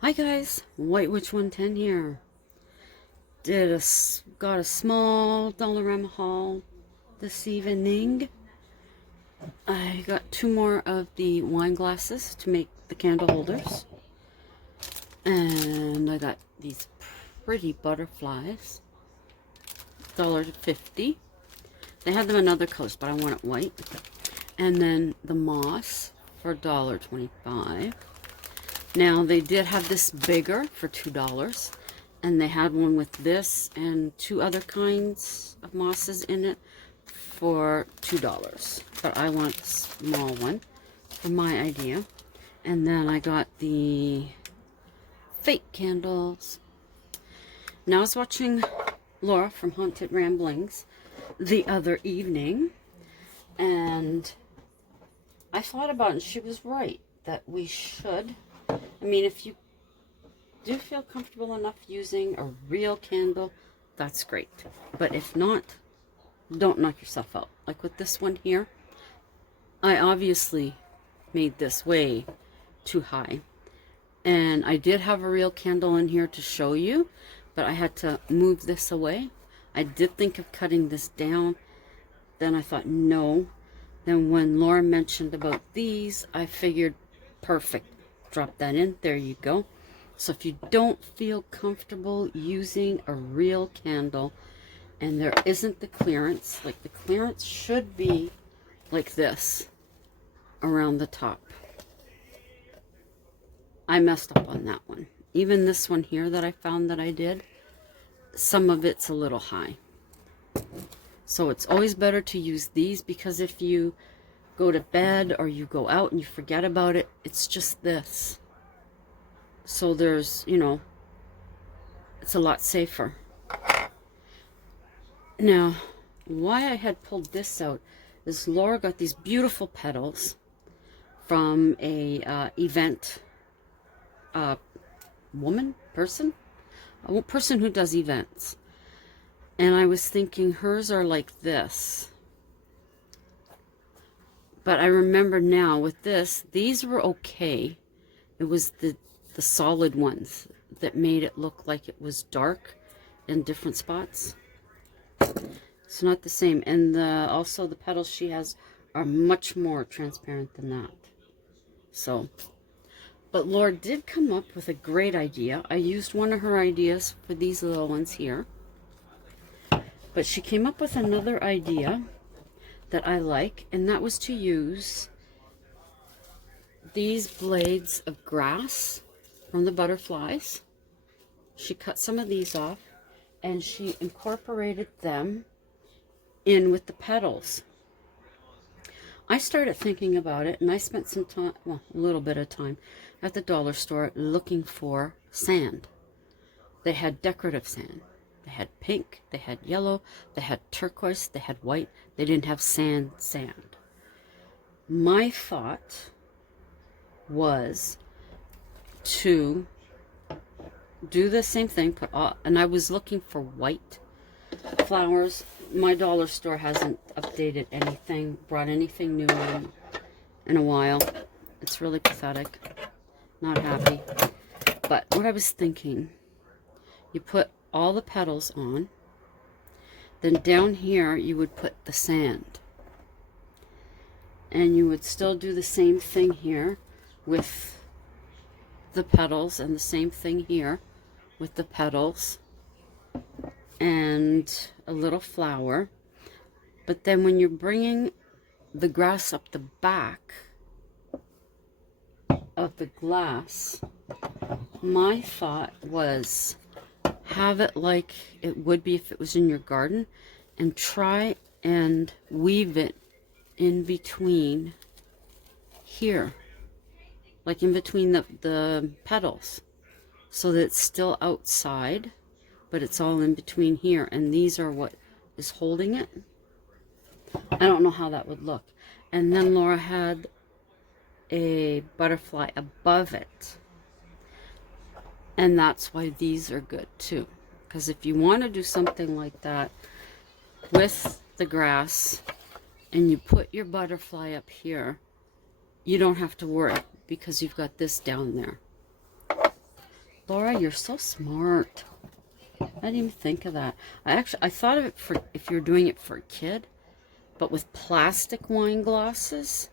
Hi guys, White Witch 110 here. Got a small Dollarama haul this evening. I got two more of the wine glasses to make the candle holders. And I got these pretty butterflies. $1.50. They had them in other colors, but I want it white. And then the moss for $1.25. Now, they did have this bigger for $2, and they had one with this and two other kinds of mosses in it for $2. But I want the small one for my idea. And then I got the fake candles. Now, I was watching Laura from Haunted Ramblings the other evening, and I thought about it, and she was right that we should. I mean, if you do feel comfortable enough using a real candle, that's great. But if not, don't knock yourself out. Like with this one here, I obviously made this way too high. And I did have a real candle in here to show you, but I had to move this away. I did think of cutting this down. Then I thought, no. Then when Laura mentioned about these, I figured, perfect. Drop that in. There you go. So if you don't feel comfortable using a real candle and there isn't the clearance, like the clearance should be like this around the top. I messed up on that one. Even this one here that I found that I did, some of it's a little high. So it's always better to use these, because if you go to bed or you go out and you forget about it, it's just this. So there's, it's a lot safer. Now, why I had pulled this out is Laura got these beautiful petals from a event a person who does events. And I was thinking hers are like this. But I remember now with this, these were okay. It was the solid ones that made it look like it was dark in different spots. It's not the same. And also the petals she has are much more transparent than that. So, but Laura did come up with a great idea. I used one of her ideas for these little ones here. But she came up with another idea that I like, and that was to use these blades of grass from the butterflies. She cut some of these off and she incorporated them in with the petals. I started thinking about it, and I spent some time, well, a little bit of time at the dollar store looking for sand. They had decorative sand. They had pink, they had yellow, they had turquoise, they had white. They didn't have sand. My thought was to do the same thing, and I was looking for white flowers. My dollar store hasn't updated anything, brought anything new in a while. It's really pathetic. Not happy. But what I was thinking, you put all the petals on, then down here you would put the sand, and you would still do the same thing here with the petals, and the same thing here with the petals and a little flower. But then when you're bringing the grass up the back of the glass, my thought was have it like it would be if it was in your garden, and try and weave it in between here, like in between the petals, so that it's still outside, but it's all in between here, and these are what is holding it. I don't know how that would look. And then Laura had a butterfly above it. And that's why these are good too. Because if you want to do something like that with the grass and you put your butterfly up here, you don't have to worry, because you've got this down there. Laura, you're so smart. I didn't even think of that. I thought of it for if you're doing it for a kid, but with plastic wine glasses.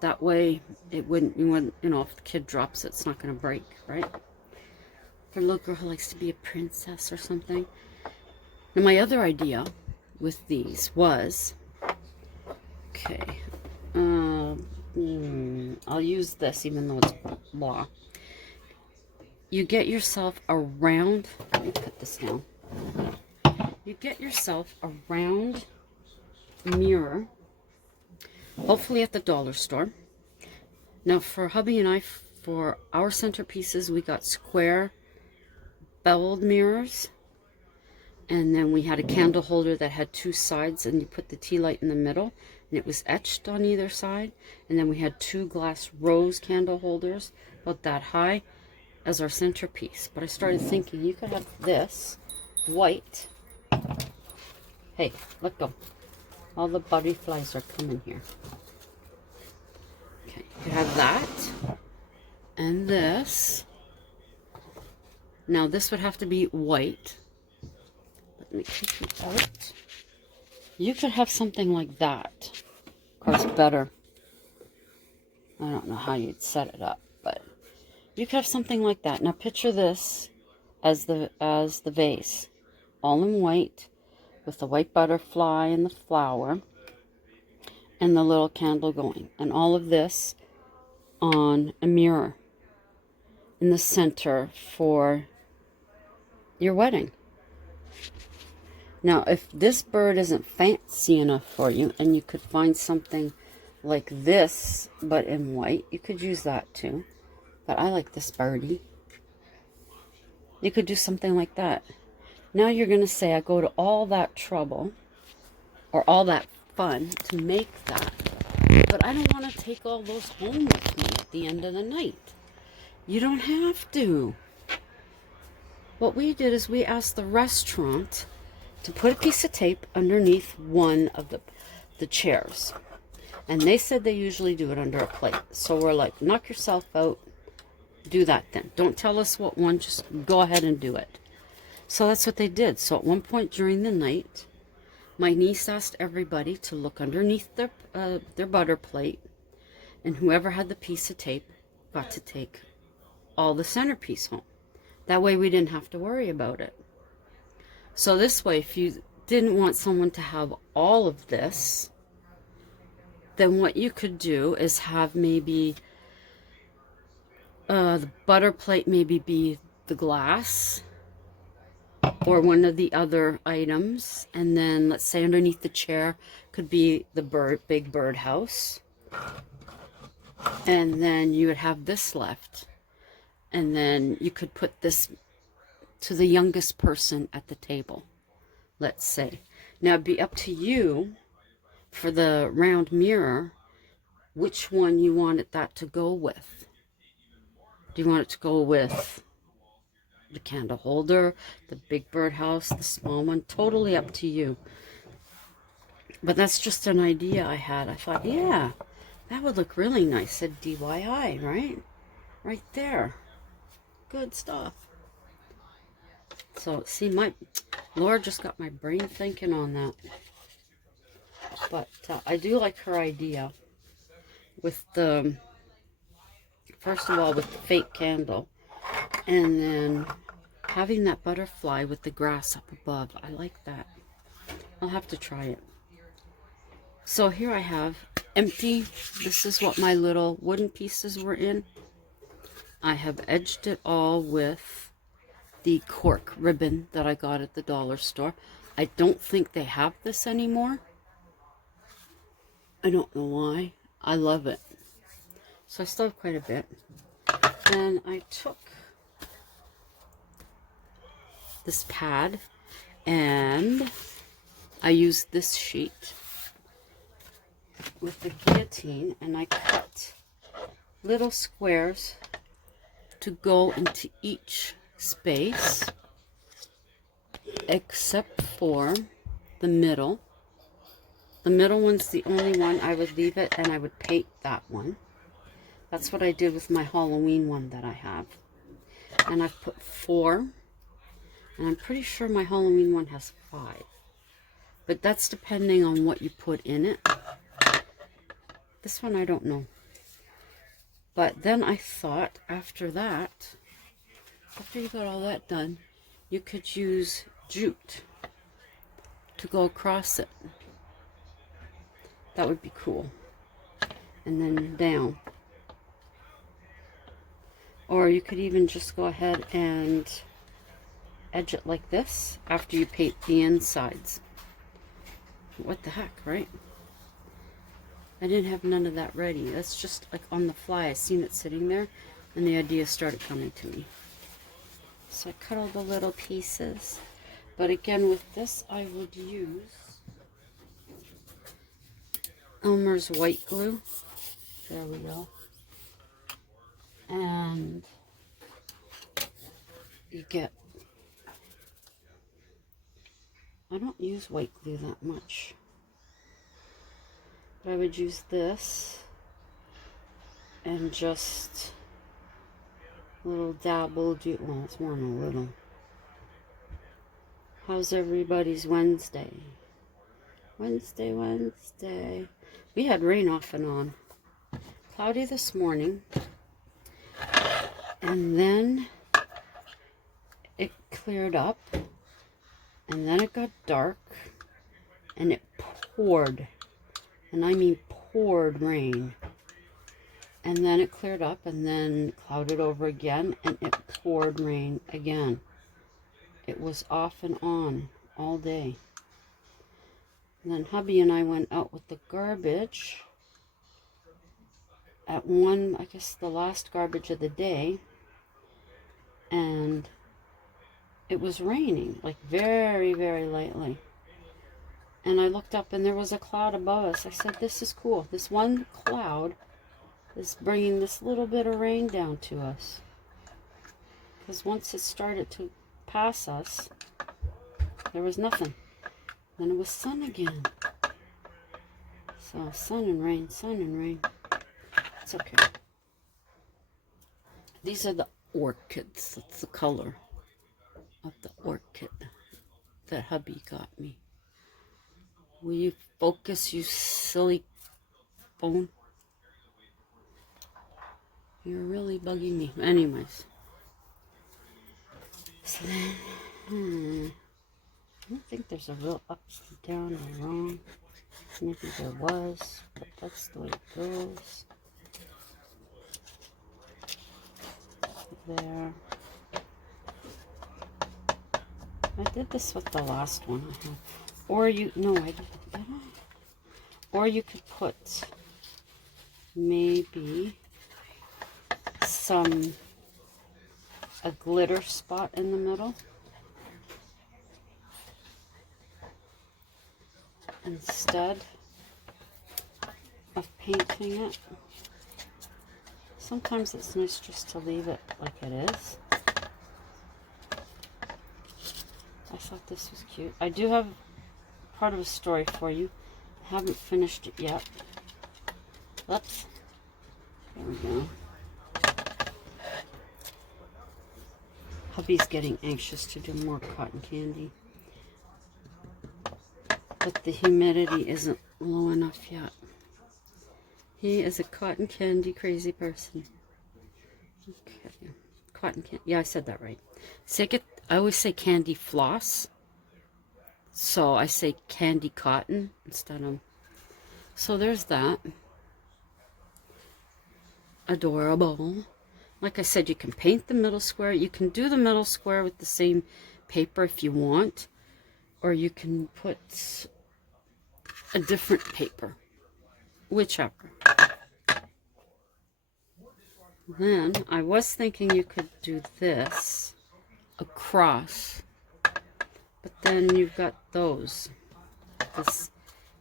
That way, you wouldn't, if the kid drops it, it's not going to break, right? For a little girl who likes to be a princess or something. Now, my other idea with these was, okay, I'll use this even though it's blah. You get yourself a round, let me put this down. You get yourself a round mirror, hopefully at the dollar store. Now for hubby and I, for our centerpieces, we got square beveled mirrors. And then we had a candle holder that had two sides, and you put the tea light in the middle, and it was etched on either side. And then we had two glass rose candle holders, about that high, as our centerpiece. But I started thinking, you could have this white. Hey, let go. All the butterflies are coming here. Okay, you could have that. And this. Now this would have to be white. Let me take it out. You could have something like that. Of course, better. I don't know how you'd set it up, but you could have something like that. Now picture this as the vase, all in white, with the white butterfly and the flower, and the little candle going, and all of this on a mirror in the center for your wedding. Now, if this bird isn't fancy enough for you, and you could find something like this, but in white, you could use that too. But I like this birdie. You could do something like that. Now you're going to say, I go to all that trouble, or all that fun, to make that. But I don't want to take all those home with me at the end of the night. You don't have to. What we did is we asked the restaurant to put a piece of tape underneath one of the chairs. And they said they usually do it under a plate. So we're like, knock yourself out. Do that then. Don't tell us what one. Just go ahead and do it. So that's what they did. So at one point during the night, my niece asked everybody to look underneath their butter plate. And whoever had the piece of tape got to take all the centerpiece home. That way we didn't have to worry about it. So this way, if you didn't want someone to have all of this, then what you could do is have maybe the butter plate maybe be the glass or one of the other items, and then let's say underneath the chair could be the big bird house, and then you would have this left, and then you could put this to the youngest person at the table, let's say. Now it'd be up to you for the round mirror which one you wanted that to go with. Do you want it to go with the candle holder, the big bird house, the small one? Totally up to you. But that's just an idea I had. I thought, yeah, that would look really nice. Said DIY, right? Right there. Good stuff. So, see, Laura just got my brain thinking on that. But I do like her idea with the, first of all, with the fake candle. And then having that butterfly with the grass up above. I like that. I'll have to try it. So here I have empty. This is what my little wooden pieces were in. I have edged it all with the cork ribbon that I got at the dollar store. I don't think they have this anymore. I don't know why. I love it. So I still have quite a bit. Then I took this pad and I used this sheet with the guillotine, and I cut little squares to go into each space except for the middle. The middle one's the only one I would leave it, and I would paint that one. That's what I did with my Halloween one that I have. And I've put 4. And I'm pretty sure my Halloween one has 5. But that's depending on what you put in it. This one I don't know. But then I thought after that, after you got all that done, you could use jute to go across it. That would be cool. And then down. Or you could even just go ahead and edge it like this after you paint the insides. What the heck, right? I didn't have none of that ready. That's just like on the fly. I seen it sitting there and the idea started coming to me. So I cut all the little pieces. But again, with this I would use Elmer's white glue. There we go. And you get, I don't use white glue that much. But I would use this and just a little dabble. Well, it's more than a little. How's everybody's Wednesday? Wednesday. We had rain off and on. Cloudy this morning. And then it cleared up. And then it got dark. And it poured. And I mean poured rain. And then it cleared up and then clouded over again. And it poured rain again. It was off and on all day. And then hubby and I went out with the garbage at I guess the last garbage of the day. And it was raining, like very, very lightly. And I looked up and there was a cloud above us. I said, this is cool. This one cloud is bringing this little bit of rain down to us. Because once it started to pass us, there was nothing. Then it was sun again. So sun and rain, sun and rain. It's okay. These are the orchids. That's the color of the orchid that hubby got me. Will you focus, you silly phone? You're really bugging me. Anyways. So then, I don't think there's a real ups, down, or wrong. Maybe there was, but that's the way it goes. There. I did this with the last one I had. Or you, no, I didn't. Or you could put maybe a glitter spot in the middle. Instead of painting it. Sometimes it's nice just to leave it like it is. I thought this was cute. I do have part of a story for you. I haven't finished it yet. Oops. There we go. Hubby's getting anxious to do more cotton candy. But the humidity isn't low enough yet. He is a cotton candy crazy person. Okay. Cotton candy. Yeah, I said that right. I always say candy floss. So I say candy cotton instead of... So there's that. Adorable. Like I said, you can paint the middle square. You can do the middle square with the same paper if you want. Or you can put a different paper. Whichever. Then I was thinking you could do this across. But then you've got this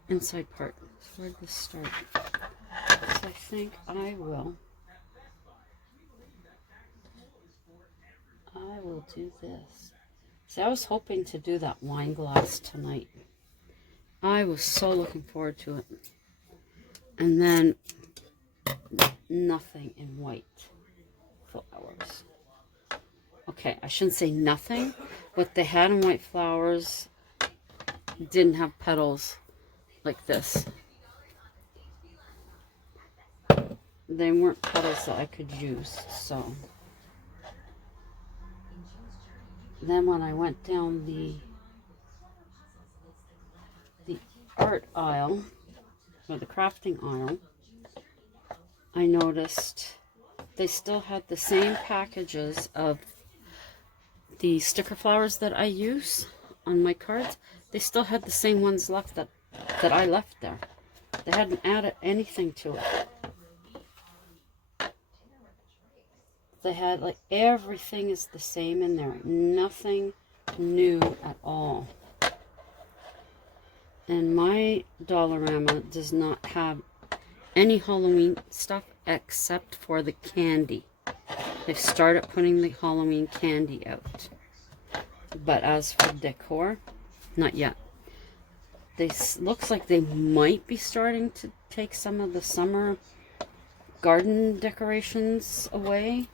inside part. So where did this start? So I think I will do this. See, I was hoping to do that wine glass tonight. I was so looking forward to it. And then nothing in white flowers. Okay, I shouldn't say nothing. What they had in white flowers didn't have petals like this. They weren't petals that I could use, so. Then when I went down the art aisle, or the crafting aisle, I noticed they still had the same packages of the sticker flowers that I use on my cards. They still had the same ones left that I left there. They hadn't added anything to it. They had, like, everything is the same in there. Nothing new at all. And my Dollarama does not have any Halloween stuff except for the candy. They've started putting the Halloween candy out. But as for decor, not yet. Looks like they might be starting to take some of the summer garden decorations away.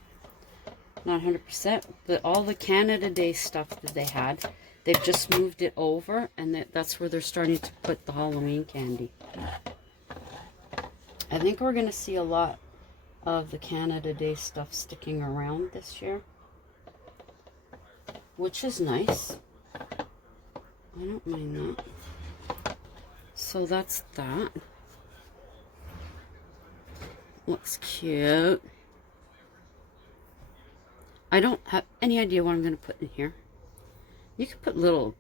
Not 100%, but all the Canada Day stuff that they had, they've just moved it over, and that's where they're starting to put the Halloween candy. I think we're going to see a lot of the Canada Day stuff sticking around this year, which is nice. I don't mind that. So that's that. Looks cute. I don't have any idea what I'm going to put in here. You could put little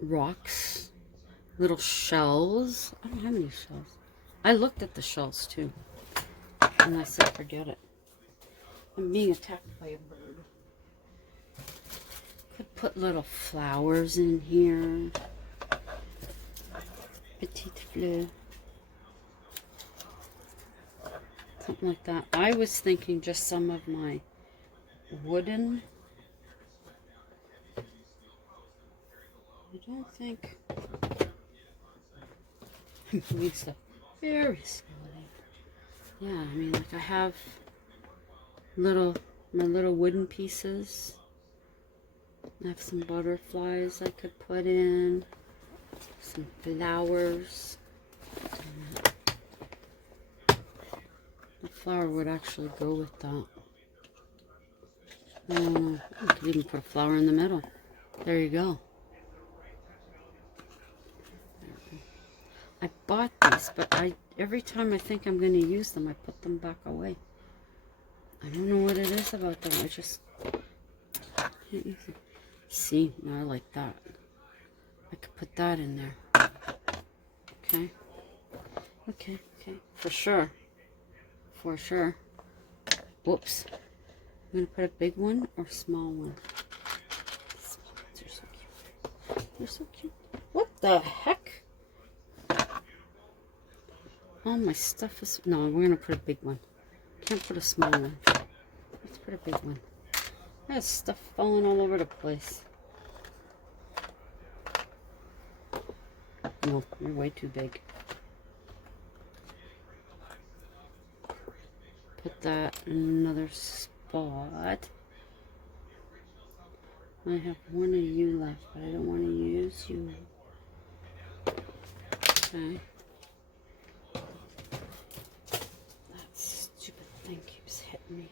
rocks, little shells. I don't have any shells. I looked at the shells too, and I said forget it. I'm being attacked by a bird. Could put little flowers in here. Petite fleur. Something like that. I was thinking just some of my wooden. I don't think. I'm moving stuff very slowly. Yeah, I mean, like I have my little wooden pieces. I have some butterflies I could put in. Some flowers. The flower would actually go with that. I could even put a flower in the middle. There you go. I bought these, but every time I think I'm going to use them, I put them back away. I don't know what it is about them. I just can't use them. See, now I like that. I could put that in there. Okay. Okay, okay. For sure. For sure. Whoops. I'm going to put a big one or a small one. Small ones are so cute. They're so cute. What the heck? All my stuff is... No, we're going to put a big one. Can't put a small one. Let's put a big one. There's stuff falling all over the place. No, you're way too big. Put that in another spot. I have one of you left, but I don't want to use you. Okay. That stupid thing keeps hitting me.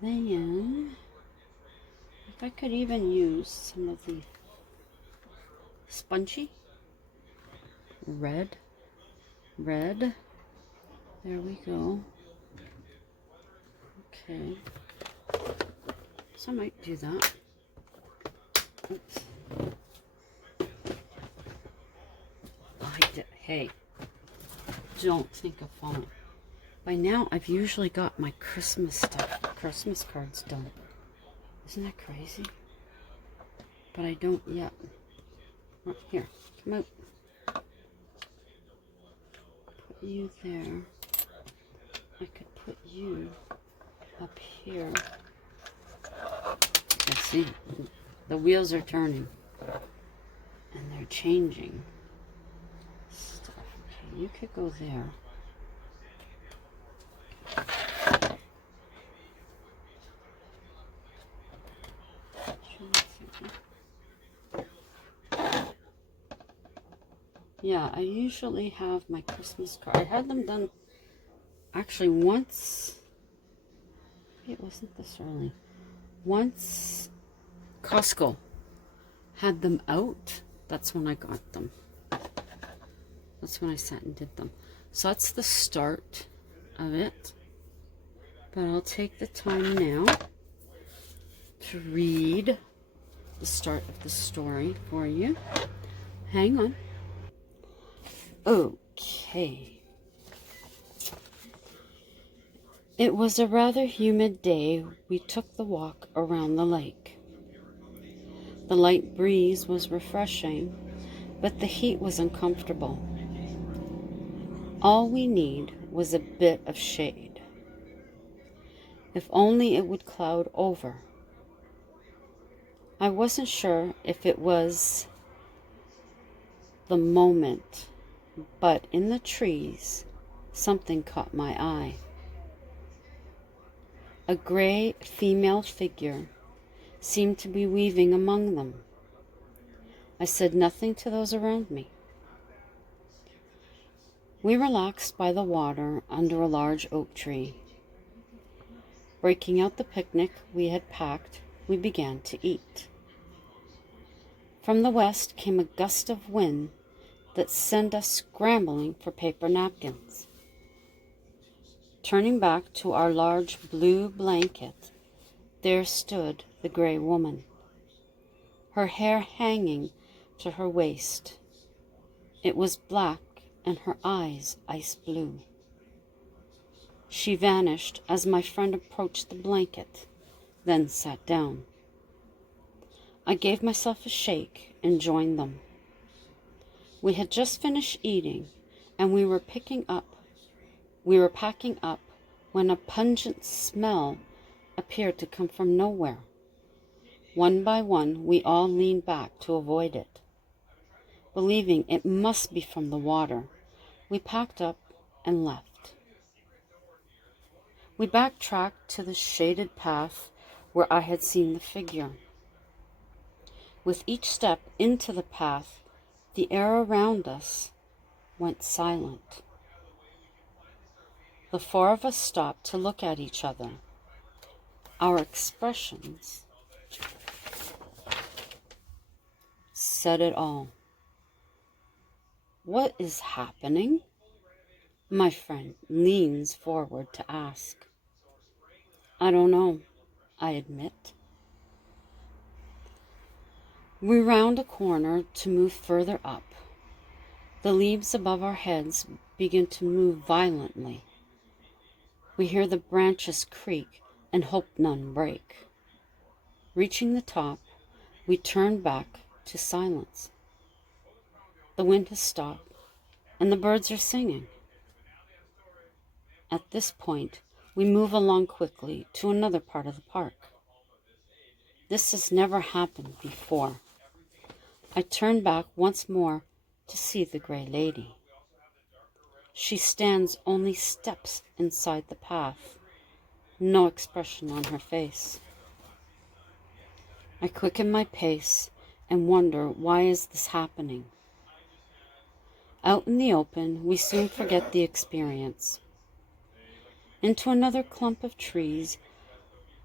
Then, if I could even use some of the spongy red. There we go. Okay. So I might do that. Oops. Hey, don't think of falling. By now, I've usually got my Christmas stuff, Christmas cards done. Isn't that crazy? But I don't yet. Oh, here, come out. Put you there. I could put you up here. Let's see. The wheels are turning. And they're changing stuff. Okay, you could go there. Yeah, I usually have my Christmas card. I had them done actually once. It wasn't this early. Once Costco had them out, that's when I got them. That's when I sat and did them. So that's the start of it. But I'll take the time now to read the start of the story for you. Hang on. Okay. It was a rather humid day. We took the walk around the lake. The light breeze was refreshing, but the heat was uncomfortable. All we need was a bit of shade. If only it would cloud over. I wasn't sure if it was the moment, but in the trees, something caught my eye. A gray female figure seemed to be weaving among them. I said nothing to those around me. We relaxed by the water under a large oak tree. Breaking out the picnic we had packed, we began to eat. From the west came a gust of wind that sent us scrambling for paper napkins. Turning back to our large blue blanket, there stood the gray woman, her hair hanging to her waist. It was black and her eyes ice blue. She vanished as my friend approached the blanket, then sat down. I gave myself a shake and joined them. We had just finished eating, and we were packing up when a pungent smell appeared to come from nowhere. One by one, we all leaned back to avoid it. Believing it must be from the water, we packed up and left. We backtracked to the shaded path where I had seen the figure. With each step into the path, the air around us went silent. The four of us stopped to look at each other. Our expressions said it all. What is happening? My friend leans forward to ask. I don't know, I admit. We round a corner to move further up. The leaves above our heads begin to move violently. We hear the branches creak and hope none break. Reaching the top, we turn back to silence. The wind has stopped and the birds are singing. At this point, we move along quickly to another part of the park. This has never happened before. I turn back once more to see the gray lady. She stands only steps inside the path, no expression on her face. I quicken my pace and wonder, why is this happening? Out in the open, we soon forget the experience. Into another clump of trees,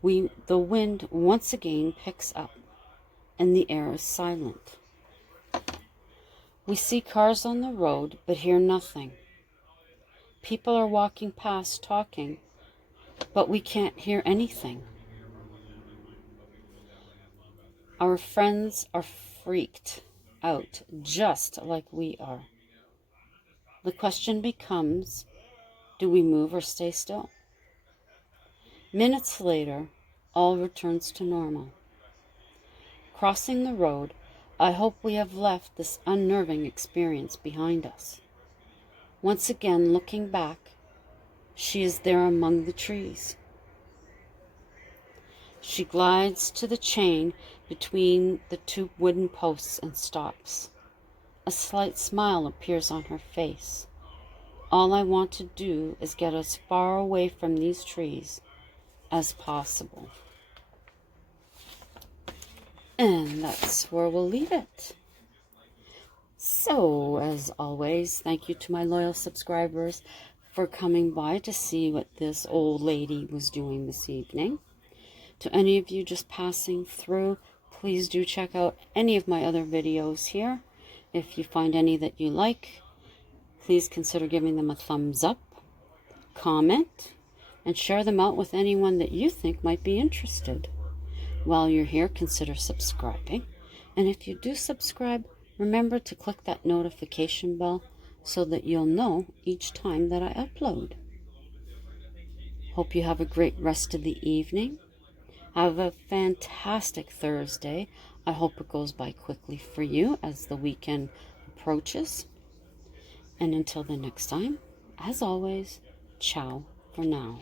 the wind once again picks up, and the air is silent. We see cars on the road, but hear nothing. People are walking past talking, but we can't hear anything. Our friends are freaked out, just like we are. The question becomes, do we move or stay still? Minutes later, all returns to normal. Crossing the road, I hope we have left this unnerving experience behind us. Once again, looking back, she is there among the trees. She glides to the chain between the two wooden posts and stops. A slight smile appears on her face. All I want to do is get as far away from these trees as possible. And that's where we'll leave it. So, as always, thank you to my loyal subscribers for coming by to see what this old lady was doing this evening. To any of you just passing through, please do check out any of my other videos here. If you find any that you like, please consider giving them a thumbs up, comment, and share them out with anyone that you think might be interested. While you're here, consider subscribing. And if you do subscribe, remember to click that notification bell so that you'll know each time that I upload. Hope you have a great rest of the evening. Have a fantastic Thursday. I hope it goes by quickly for you as the weekend approaches. And until the next time, as always, ciao for now.